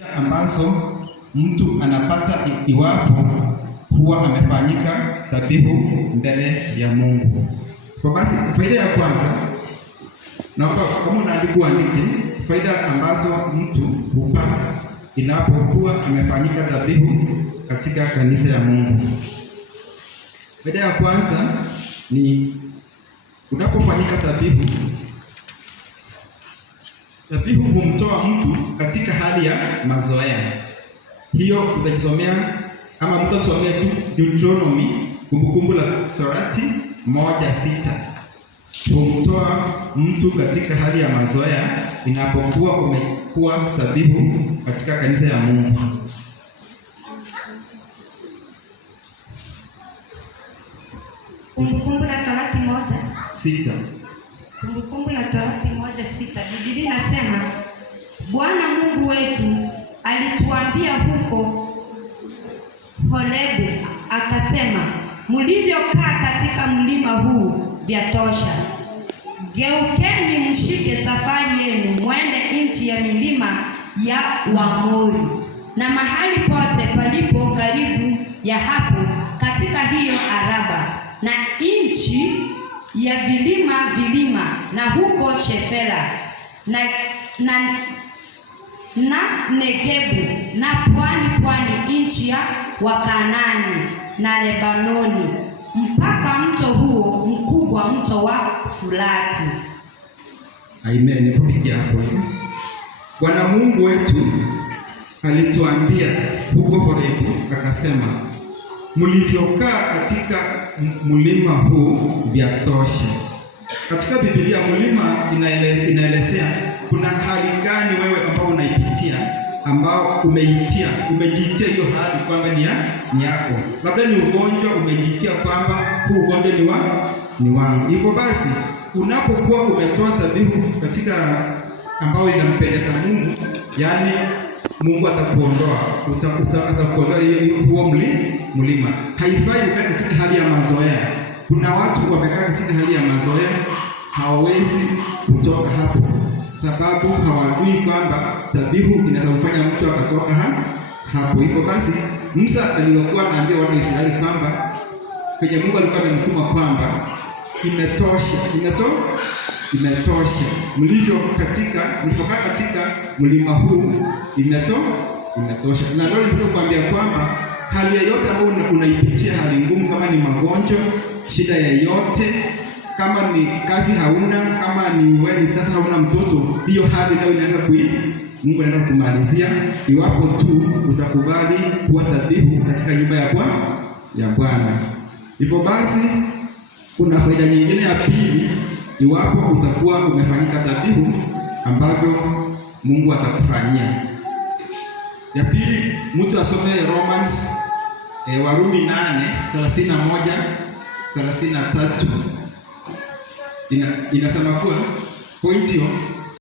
ambazo mtu anapata iwapo huwa amefanyika dhabihu mbele ya Mungu. Kwa basi faida ya kwanza, na kama unaandika andike faida ambazo mtu hupata inapokuwa amefanyika dhabihu katika kanisa ya Mungu. Faida ya kwanza ni unapofanyika dhabihu humtoa mtu katika hali ya mazoea. Hiyo utajisomea ama mtu asomea tu Deuteronomy, Kumbukumbu la Torati 1:6. Humtoa mtu katika hali ya mazoea inapokuwa umekuwa dhabihu katika kanisa ya Mungu. Kumbukumbu la Torati 1:6. 6. Kumbukumbu la Torati 1:6. Biblia inasema Bwana Mungu wetu alituambia huko Horebu, akasema, mlivyokaa katika mlima huu vyatosha. Geukeni mshike safari yenu, mwende nchi ya milima ya Waamori na mahali pote palipo karibu ya hapo katika hiyo Araba, na nchi ya vilima na huko Shefela na Negebu na pwani nchi ya Wakanaani na Lebanoni mpaka mto huo mkubwa, mto wa Frati. Amen. Nipofikia hapo. Bwana Mungu wetu alituambia huko Horebu, akasema mlivyokaa katika mlima huu vyatosha. Katika Biblia mlima inaelezea kuna hali gani wewe ambao unaipitia, ambao umejiitia hiyo hali kwamba ni yako. Labda ni ugonjwa, umejiitia kwamba huu ugonjwa ni wangu. Hivyo basi unapokuwa umetoa dhabihu katika ambao inampendeza Mungu, yani Mungu atakuondoa huo mlima. Haifai ukae katika hali ya mazoea. Kuna watu wamekaa katika hali ya mazoea, hawawezi kutoka hapo, sababu hawajui kwamba dhabihu inaweza kufanya mtu akatoka hapo. Hivyo basi Musa aliyokuwa anaambia wana Israeli kwamba kwenye Mungu alikuwa amemtuma kwamba imetosha. Mlivyokaa katika mlima huu imetosha. Na leo ndio kuambia kwamba hali yoyote ambayo unaipitia, hali ngumu, kama ni magonjwa, shida yoyote, kama ni kazi hauna, kama ni wewe ni sasa hauna mtoto, hiyo hali leo inaanza Mungu anaenda kumalizia iwapo tu utakubali kuwa dhabihu katika nyumba ya Bwana. Hivyo basi kuna faida nyingine ya pili iwapo utakuwa umefanyika dhabihu ambavyo Mungu atakufanyia. Ya pili, mtu asome Romans Warumi 8:31-33. Inasema kuwa point hiyo